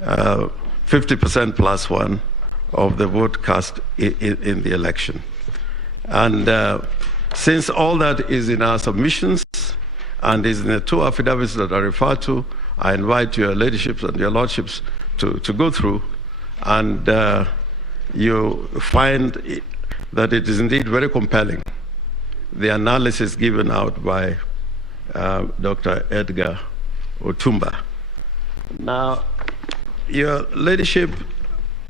50% plus one of the vote cast in the election. And since all that is in our submissions and is in the two affidavits that I refer to, I invite your ladyship and your lordships to go through, and you find that it is indeed very compelling, the analysis given out by Dr. Edgar Otumba. Now, your ladyship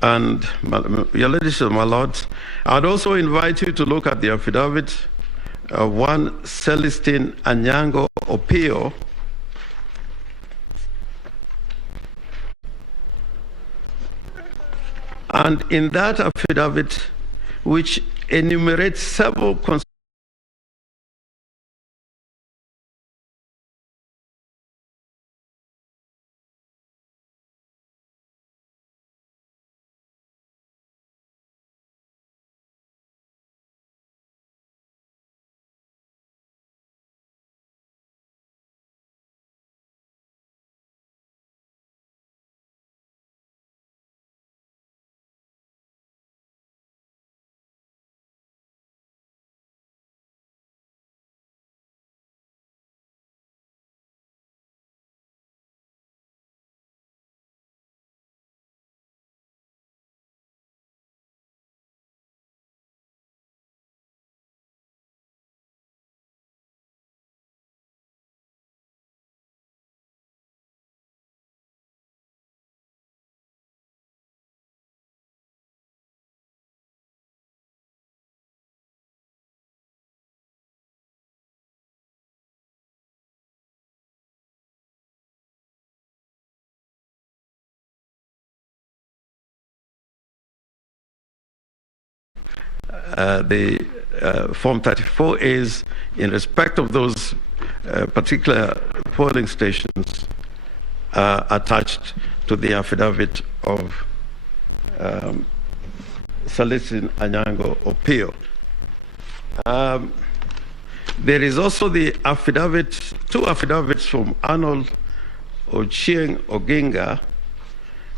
and my lords, I'd also invite you to look at the affidavit of one Celestine Anyango Opio, and in that affidavit, which enumerates several the Form 34 is in respect of those particular polling stations attached to the affidavit of Celestine Anyango Opio. There is also the affidavit, two affidavits from Arnold Ochieng Oginga,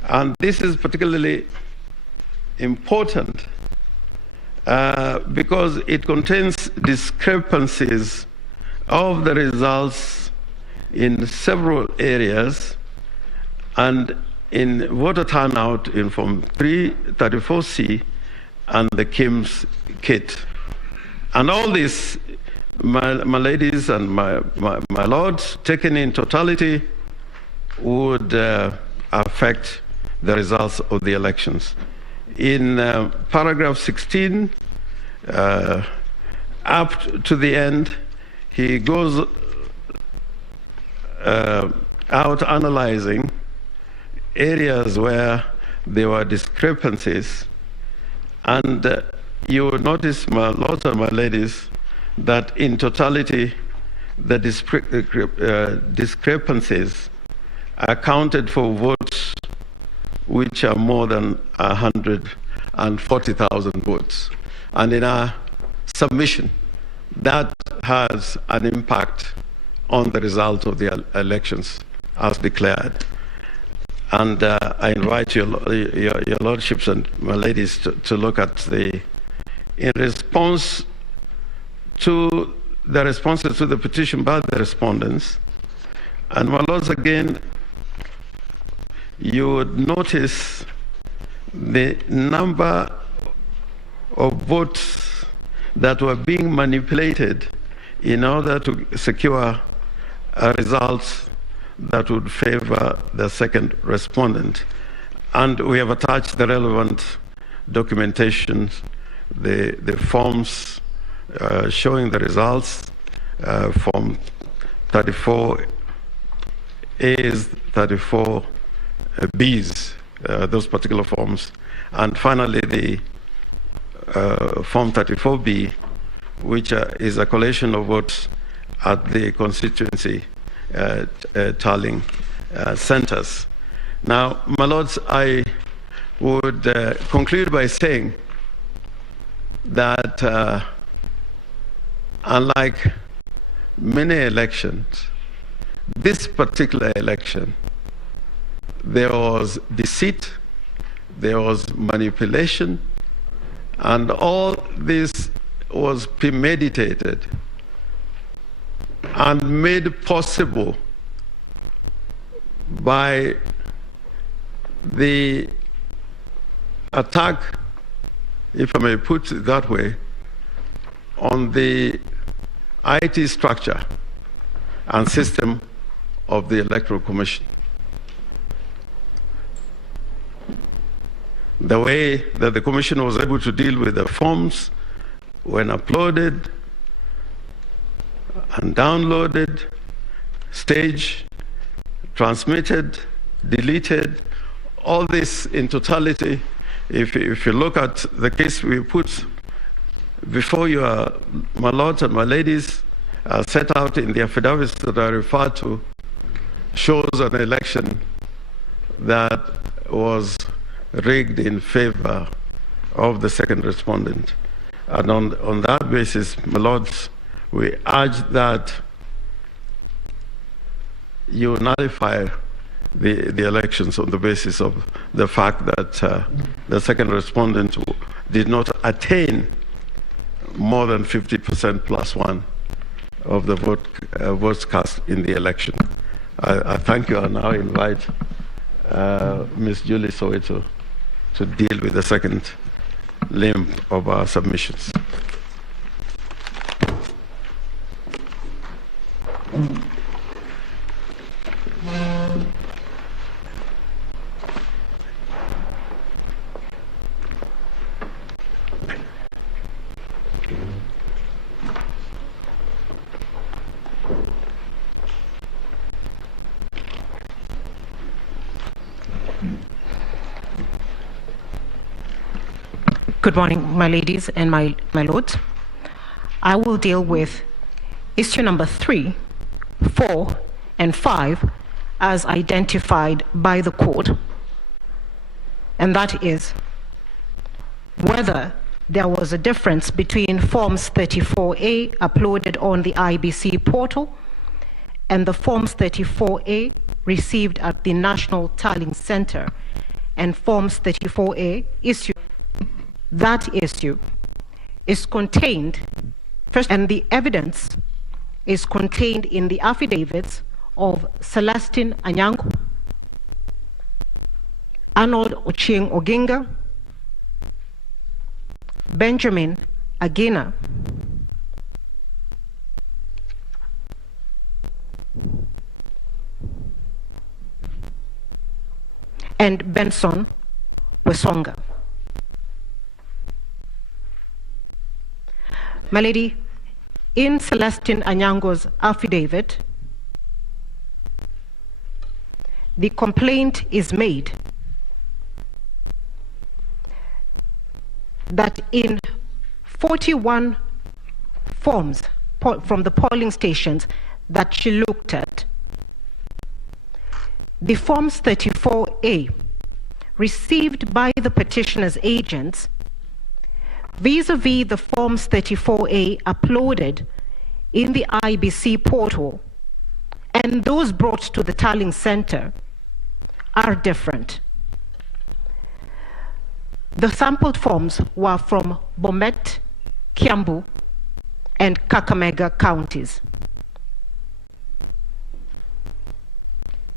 and this is particularly important because it contains discrepancies of the results in several areas, and in voter turnout in Form 334C and the KIMS kit. And all this, my ladies and my lords, taken in totality, would affect the results of the elections. In paragraph 16, up to the end, he goes out analyzing areas where there were discrepancies, and you will notice, my lords and my ladies, that in totality, the discrepancies accounted for votes which are more than 140,000 votes. And in our submission, that has an impact on the result of the elections as declared. And I invite your lordships and my ladies to look at in response to the responses to the petition by the respondents. And my lords, again, you would notice the number of votes that were being manipulated in order to secure results that would favor the second respondent. And we have attached the relevant documentation, the forms showing the results, Form 34As, 34Bs, those particular forms. And finally, the Form 34B, which is a collation of votes at the constituency tallying centers. Now, my lords, I would conclude by saying that unlike many elections, this particular election there was deceit, there was manipulation, and all this was premeditated and made possible by the attack, if I may put it that way, on the IT structure and system of the Electoral Commission. The way that the Commission was able to deal with the forms when uploaded and downloaded, staged, transmitted, deleted, all this in totality, if you look at the case we put before you, my lords and my ladies, set out in the affidavits that I referred to, shows an election that was rigged in favor of the second respondent. And on that basis, my lords, we urge that you nullify the elections on the basis of the fact that the second respondent did not attain more than 50% plus one of the votes cast in the election. I thank you, and now invite Ms. Julie Soweto to deal with the second limb of our submissions. Good morning, my ladies and my lords. I will deal with issue number 3, 4, and 5 as identified by the court, and that is whether there was a difference between Forms 34A uploaded on the IBC portal and the Forms 34A received at the National Tallying Center and Forms 34A issued. That issue is contained, first, and the evidence is contained in the affidavits of Celestine Anyango, Arnold Ochieng Oginga, Benjamin Agina, and Benson Wesonga. My lady, in Celestine Anyango's affidavit, the complaint is made that in 41 forms from the polling stations that she looked at, the Forms 34A received by the petitioner's agents vis-a-vis the Forms 34A uploaded in the IBC portal and those brought to the tallying center are different. The sampled forms were from Bomet, Kiambu, and Kakamega counties.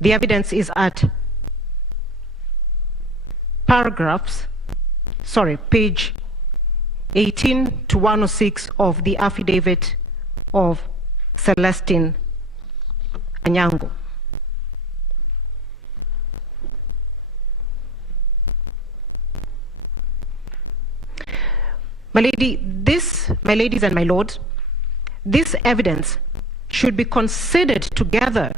The evidence is at page 18 to 106 of the affidavit of Celestine Anyango. My ladies and my lords, this evidence should be considered together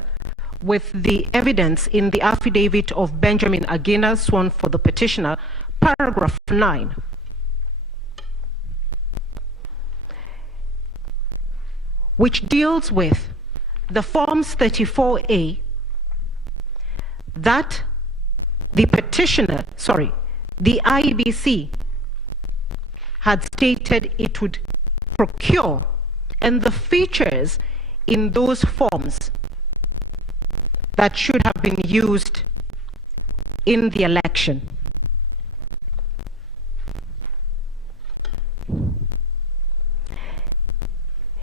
with the evidence in the affidavit of Benjamin Agina, sworn for the petitioner, paragraph 9. Which deals with the Forms 34A that the IBC had stated it would procure, and the features in those forms that should have been used in the election.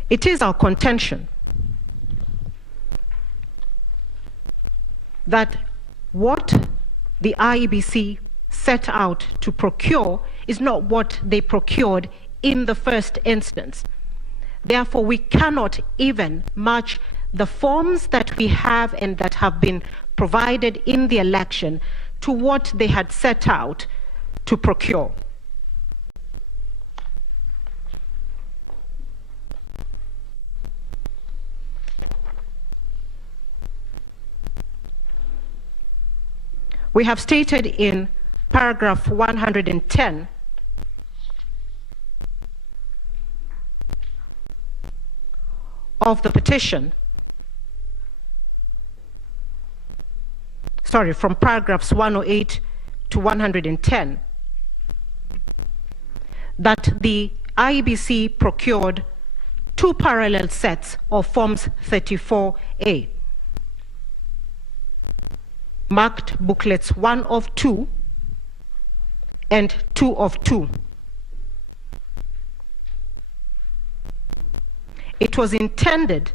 It is our contention that what the IEBC set out to procure is not what they procured in the first instance. Therefore, we cannot even match the forms that we have and that have been provided in the election to what they had set out to procure. We have stated in paragraph 110 of the petition, from paragraphs 108 to 110, that the IEBC procured 2 parallel sets of Forms 34A, marked booklets 1 of 2 and 2 of 2. It was intended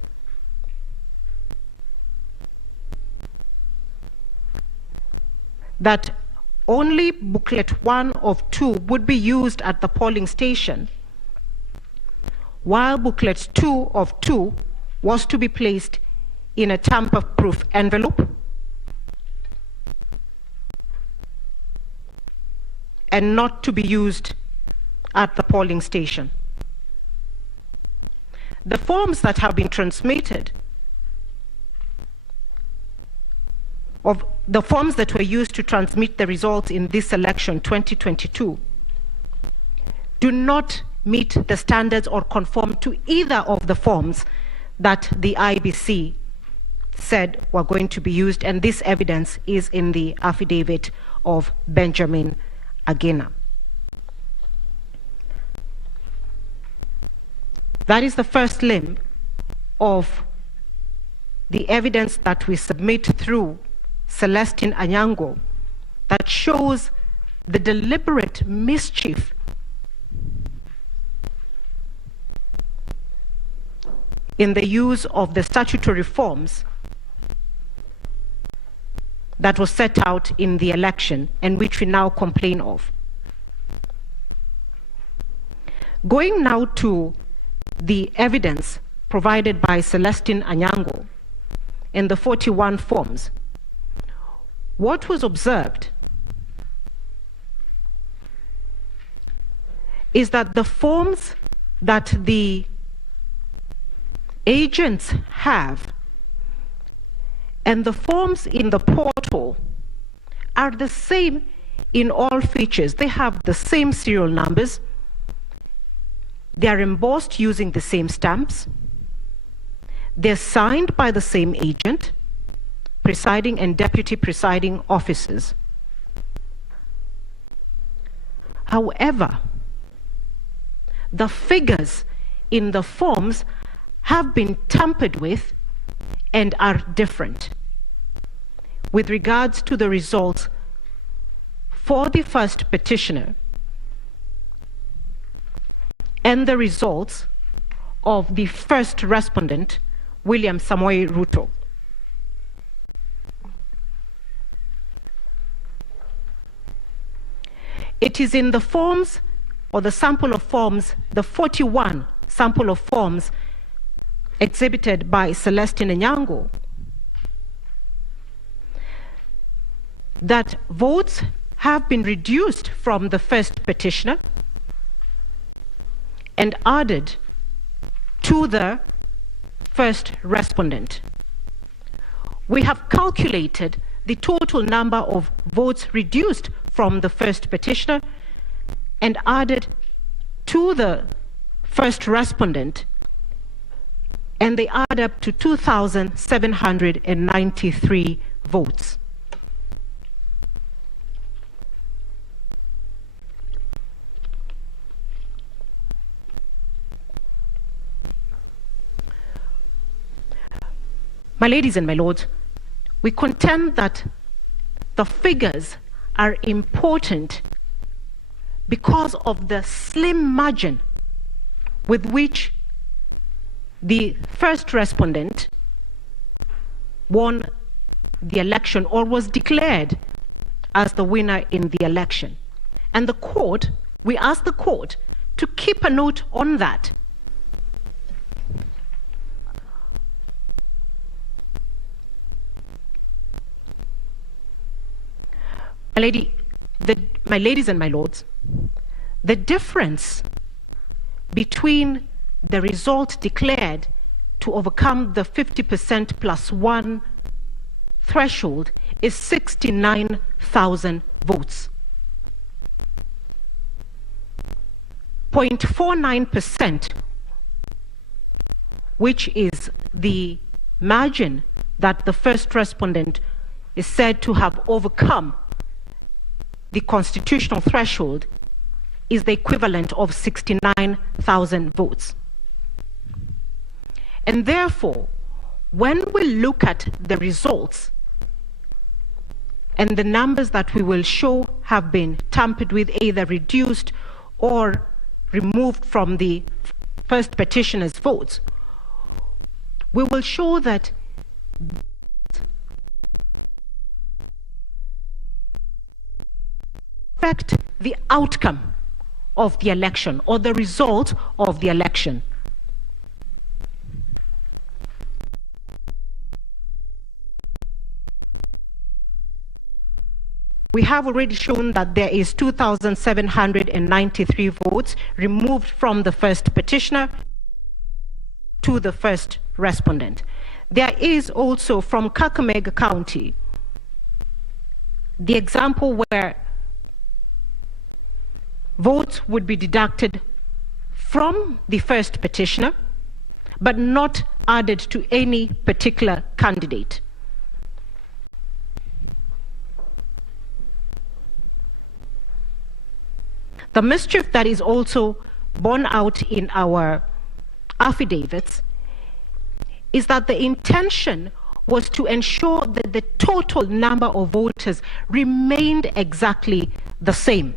that only booklet 1 of 2 would be used at the polling station, while booklet 2 of 2 was to be placed in a tamper-proof envelope and not to be used at the polling station. The forms that have been transmitted, of the forms that were used to transmit the results in this election 2022, do not meet the standards or conform to either of the forms that the IBC said were going to be used, and this evidence is in the affidavit of Benjamin Agena. That is the first limb of the evidence that we submit through Celestine Anyango that shows the deliberate mischief in the use of the statutory forms that was set out in the election and which we now complain of. Going now to the evidence provided by Celestine Anyango in the 41 forms, what was observed is that the forms that the agents have and the forms in the portal are the same in all features. They have the same serial numbers. They are embossed using the same stamps. They're signed by the same agent, presiding and deputy presiding officers. However, the figures in the forms have been tampered with and are different with regards to the results for the first petitioner and the results of the first respondent, William Samoei Ruto. It is in the forms, or the sample of forms, the 41 sample of forms exhibited by Celestine Anyango, that votes have been reduced from the first petitioner and added to the first respondent. We have calculated the total number of votes reduced from the first petitioner and added to the first respondent, and they add up to 2,793 votes. My ladies and my lords, we contend that the figures are important because of the slim margin with which the first respondent won the election or was declared as the winner in the election. And the court, we asked the court to keep a note on that. My ladies and my lords, the difference between the result declared to overcome the 50% plus one threshold is 69,000 votes. 0.49%, which is the margin that the first respondent is said to have overcome the constitutional threshold, is the equivalent of 69,000 votes. And therefore, when we look at the results and the numbers that we will show have been tampered with, either reduced or removed from the first petitioner's votes, we will show that affect the outcome of the election or the result of the election. We have already shown that there is 2,793 votes removed from the first petitioner to the first respondent. There is also from Kakamega County the example where votes would be deducted from the first petitioner but not added to any particular candidate. The mischief that is also borne out in our affidavits is that the intention was to ensure that the total number of voters remained exactly the same.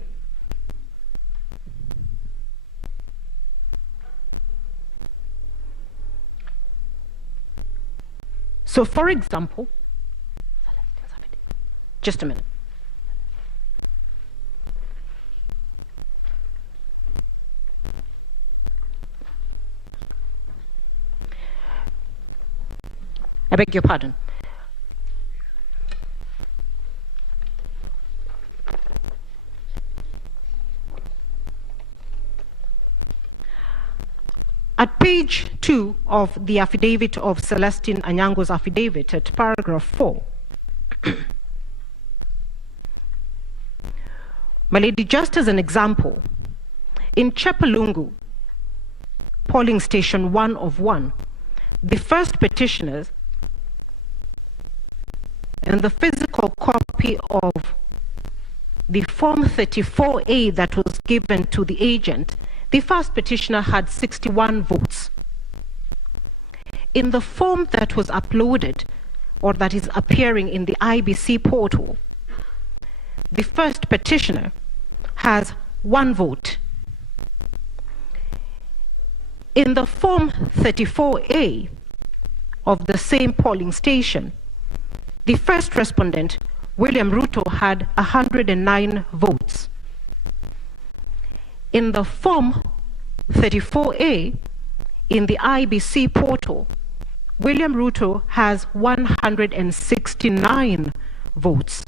So, for example, just a minute. I beg your pardon. At page 2 of the affidavit of Celestine Anyango's affidavit, at paragraph 4, my lady, just as an example, in Chepalungu, polling station 1 of 1, the first petitioners and the physical copy of the Form 34A that was given to the agent, the first petitioner had 61 votes. In the form that was uploaded, or that is appearing in the IBC portal, the first petitioner has 1 vote. In the Form 34A of the same polling station, the first respondent, William Ruto, had 109 votes. In the Form 34A in the IBC portal, William Ruto has 169 votes.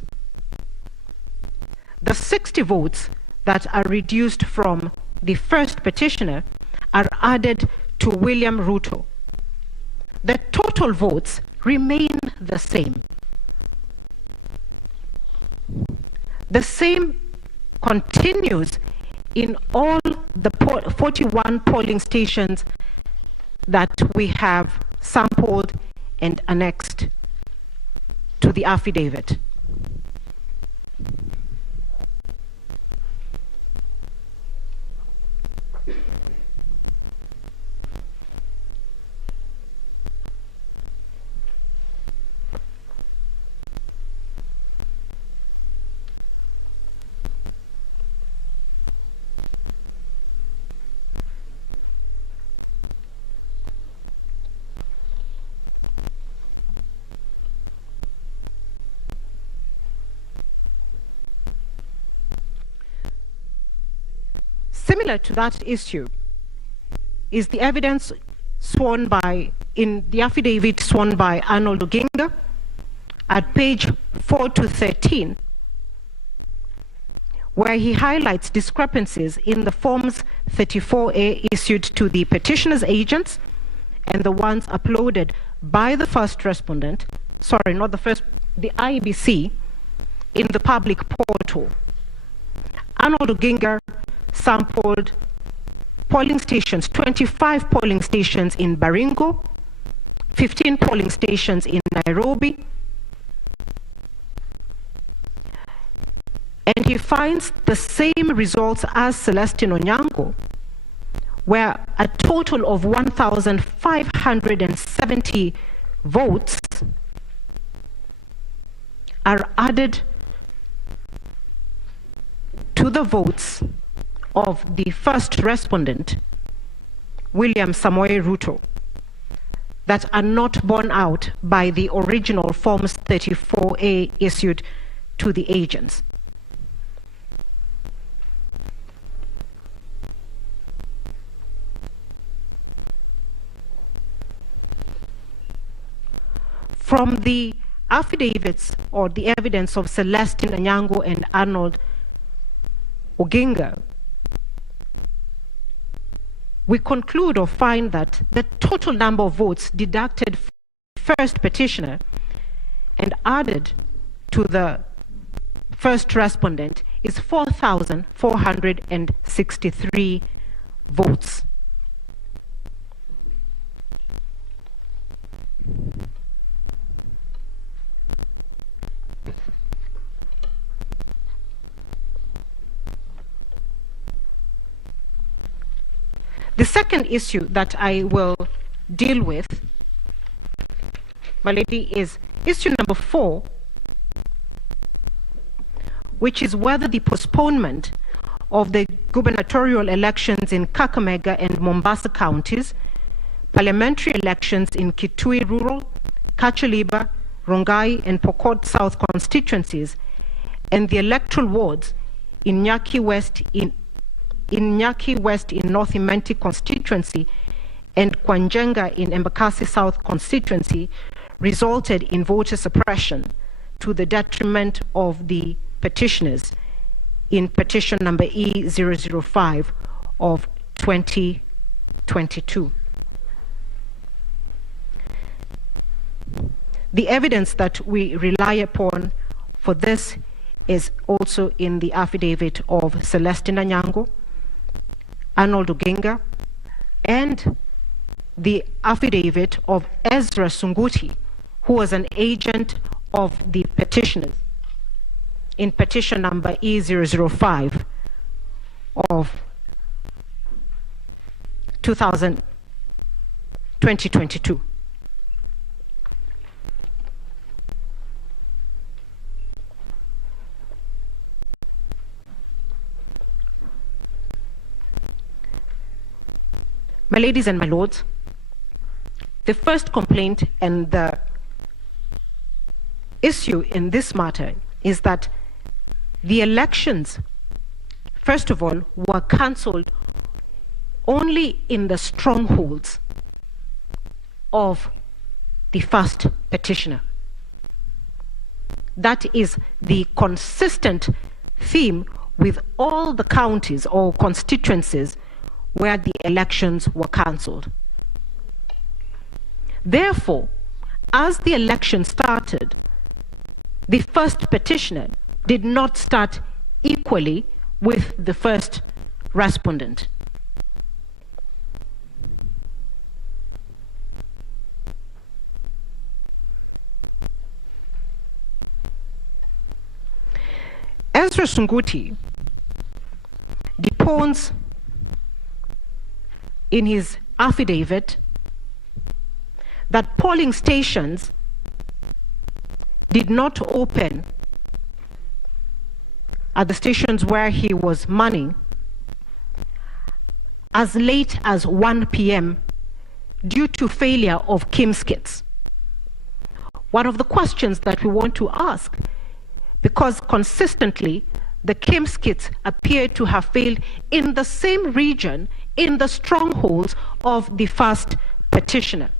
The 60 votes that are reduced from the first petitioner are added to William Ruto. The total votes remain the same. The same continues in all the 41 polling stations that we have sampled and annexed to the affidavit. Similar to that issue is the evidence sworn by, in the affidavit sworn by Arnold Oginga at page 4 to 13, where he highlights discrepancies in the forms 34A issued to the petitioner's agents and the ones uploaded by the first respondent, sorry, not the first, the IEBC, in the public portal. Arnold Oginga sampled polling stations, 25 polling stations in Baringo, 15 polling stations in Nairobi, and he finds the same results as Celestine Onyango, where a total of 1,570 votes are added to the votes of the first respondent, William Samoei Ruto, that are not borne out by the original Forms 34A issued to the agents. From the affidavits or the evidence of Celestine Onyango and Arnold Oginga, we conclude or find that the total number of votes deducted from the first petitioner and added to the first respondent is 4,463 votes. The second issue that I will deal with, my lady, is issue number 4, which is whether the postponement of the gubernatorial elections in Kakamega and Mombasa counties, parliamentary elections in Kitui Rural, Kachaliba, Rongai, and Pokot South constituencies, and the electoral wards in Nyaki West in North Imenti constituency and Kwanjenga in Embakasi South constituency resulted in voter suppression to the detriment of the petitioners in petition number E005 of 2022. The evidence that we rely upon for this is also in the affidavit of Celestine Onyango, Arnold Oginga, and the affidavit of Ezra Sunguti, who was an agent of the petitioners in petition number E005 of 2022. My ladies and my lords, the first complaint and the issue in this matter is that the elections, first of all, were cancelled only in the strongholds of the first petitioner. That is the consistent theme with all the counties or constituencies where the elections were cancelled. Therefore, as the election started, the first petitioner did not start equally with the first respondent. Ezra Sunguti deposed in his affidavit that polling stations did not open at the stations where he was manning as late as 1 p.m. due to failure of KIMS kits. One of the questions that we want to ask, because consistently the KIMS kits appear to have failed in the same region, in the strongholds of the first petitioner.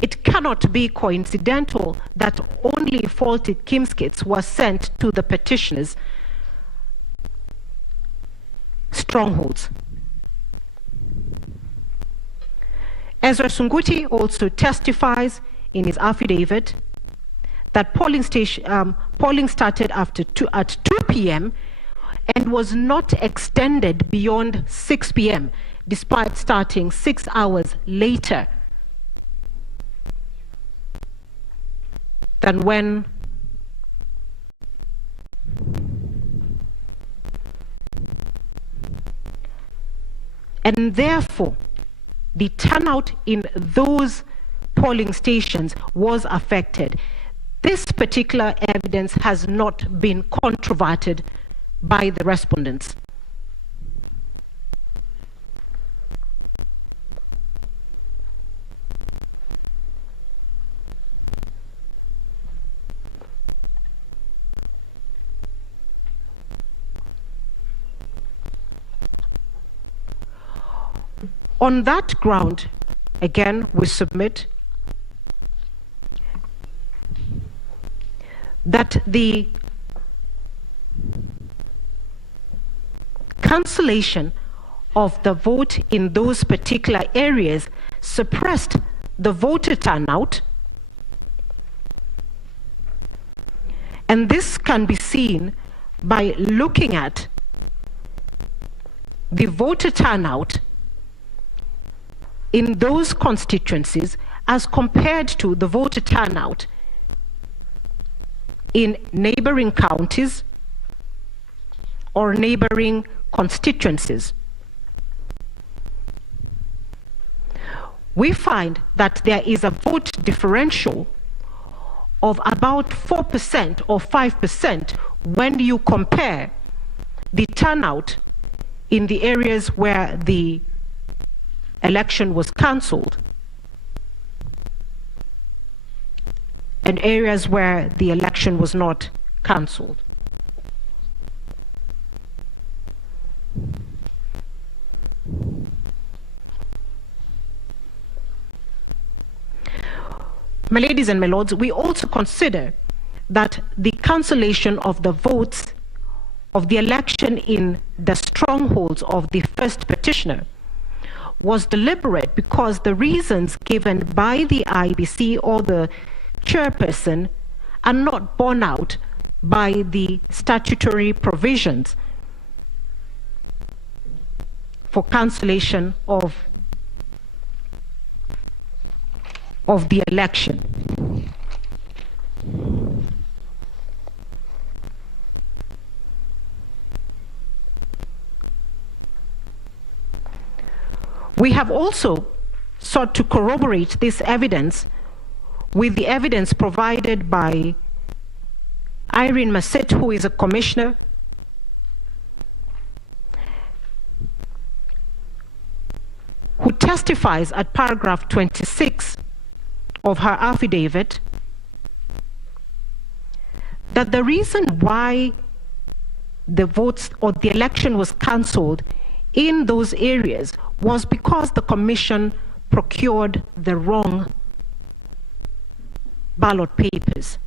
It cannot be coincidental that only faulty KIMS kits were sent to the petitioner's strongholds. Ezra Sunguti also testifies in his affidavit that polling started at 2 p.m. and was not extended beyond 6 p.m., despite starting 6 hours later than when and therefore the turnout in those polling stations was affected. This particular evidence has not been controverted by the respondents. On that ground, again, we submit that the cancellation of the vote in those particular areas suppressed the voter turnout, and this can be seen by looking at the voter turnout in those constituencies as compared to the voter turnout in neighboring counties or neighboring constituencies. We find that there is a vote differential of about 4% or 5% when you compare the turnout in the areas where the election was cancelled and areas where the election was not cancelled. My ladies and my lords, we also consider that the cancellation of the votes of the election in the strongholds of the first petitioner was deliberate because the reasons given by the IBC or the chairperson are not borne out by the statutory provisions for cancellation of the election. We have also sought to corroborate this evidence with the evidence provided by Irene Massett, who is a commissioner, who testifies at paragraph 26 of her affidavit that the reason why the votes or the election was cancelled in those areas was because the commission procured the wrong ballot papers.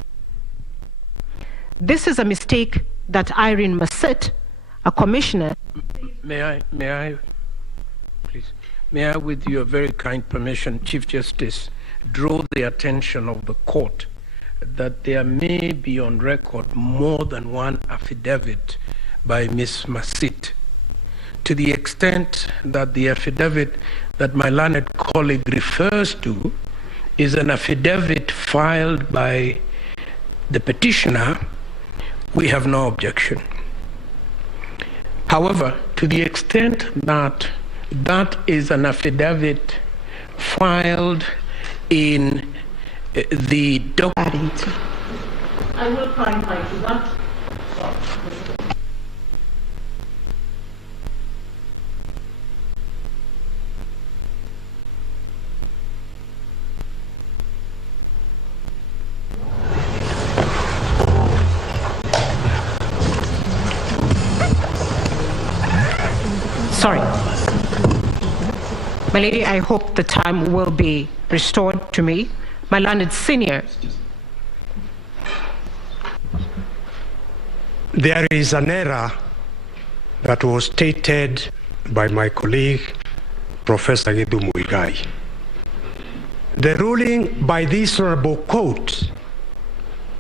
This is a mistake that Irene Massett, a commissioner... May I, please, may I, with your very kind permission, Chief Justice, draw the attention of the court that there may be on record more than one affidavit by Ms. Massett, to the extent that the affidavit that my learned colleague refers to is an affidavit filed by the petitioner. We have no objection. However, to the extent that that is an affidavit filed in the document, I will clarify to that. Sorry. My lady, I hope the time will be restored to me. My learned senior. There is an error that was stated by my colleague, Professor Githu Muigai. The ruling by this honorable court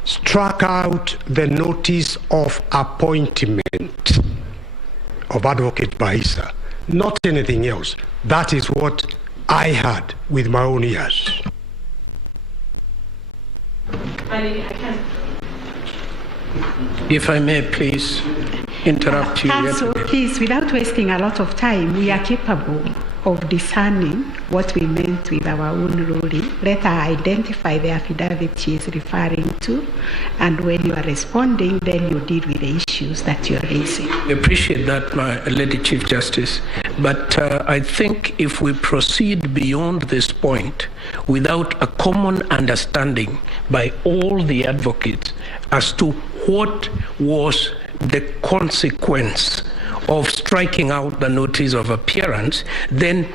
struck out the notice of appointment of Advocate Baisa, not anything else. That is what I heard with my own ears. If I may please interrupt you. Council, please, without wasting a lot of time, we are capable of discerning what we meant with our own ruling. Let her identify the affidavit she is referring to, and when you are responding, then you deal with the issues that you are raising. I appreciate that, my Lady Chief Justice, but I think if we proceed beyond this point without a common understanding by all the advocates as to what was the consequence of striking out the notice of appearance, then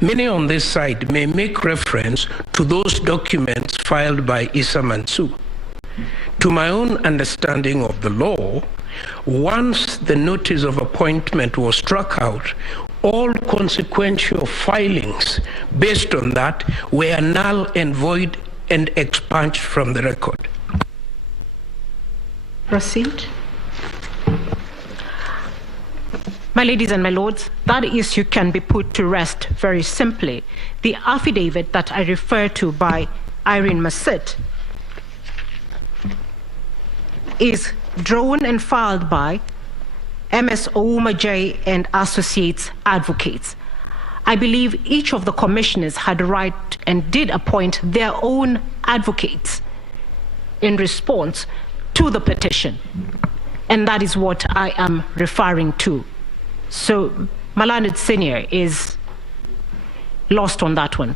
many on this side may make reference to those documents filed by Issa Mansu. To my own understanding of the law, once the notice of appointment was struck out, all consequential filings based on that were null and void and expunged from the record. Proceed. My ladies and my lords, that issue can be put to rest very simply. The affidavit that I refer to by Irene Massit is drawn and filed by MS Ouma J and Associates Advocates. I believe each of the commissioners had a right and did appoint their own advocates in response to the petition. And that is what I am referring to. So Malanid Senior is lost on that one.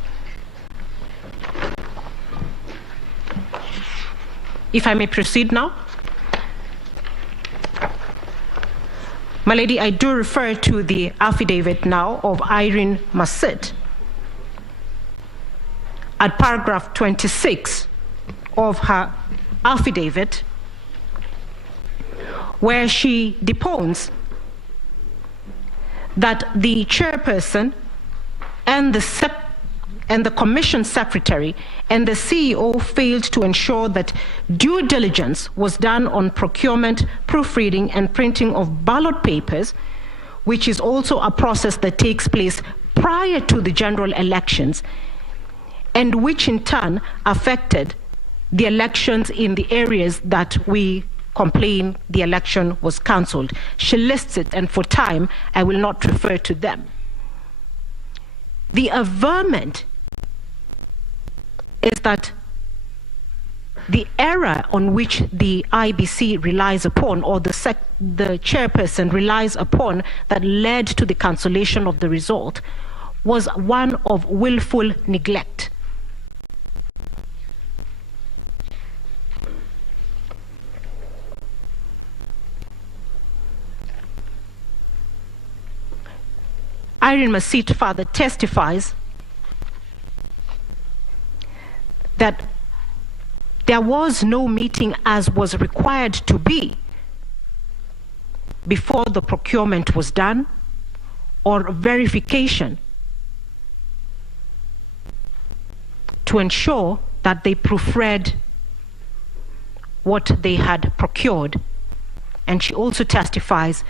If I may proceed now. My lady, I do refer to the affidavit now of Irene Massit at paragraph 26 of her affidavit, where she deposed that the chairperson and the commission secretary and the CEO failed to ensure that due diligence was done on procurement, proofreading, and printing of ballot papers, which is also a process that takes place prior to the general elections, and which in turn affected the elections in the areas that we complain the election was cancelled. She lists it, and for time, I will not refer to them. The averment is that the error on which the IBC relies upon, or the chairperson relies upon, that led to the cancellation of the result, was one of willful neglect. Irene Massit further testifies that there was no meeting as was required to be before the procurement was done, or verification to ensure that they proofread what they had procured. And she also testifies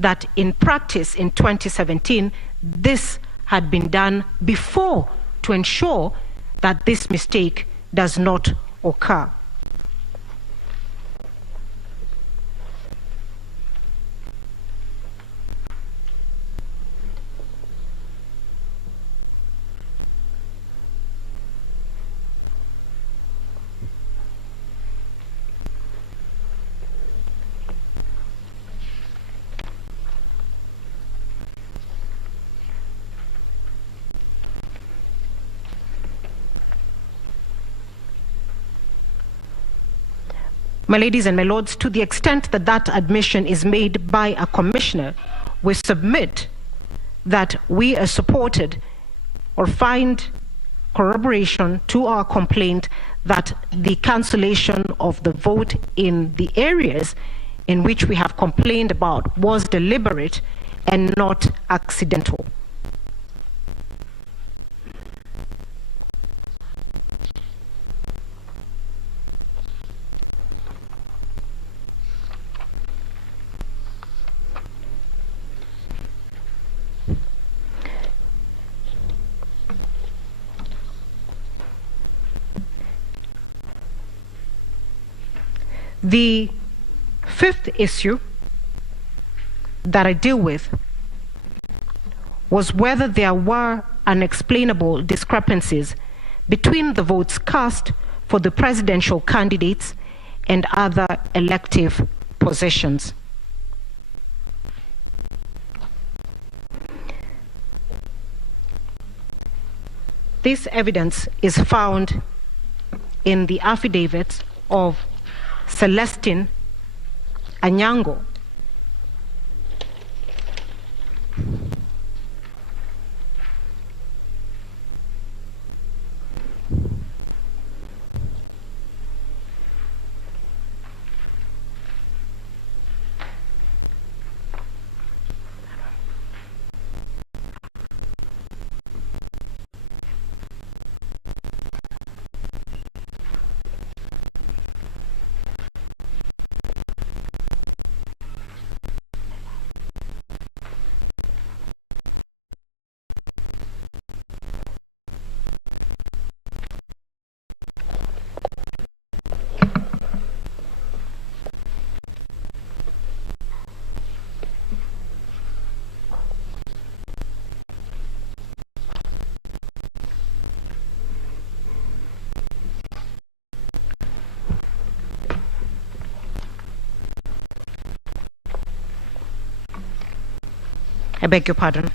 that in practice in 2017, this had been done before to ensure that this mistake does not occur. My ladies and my lords, to the extent that that admission is made by a commissioner, we submit that we are supported or find corroboration to our complaint that the cancellation of the vote in the areas in which we have complained about was deliberate and not accidental. The fifth issue that I deal with was whether there were unexplainable discrepancies between the votes cast for the presidential candidates and other elective positions. This evidence is found in the affidavits of Celestine Anyango, I beg your pardon.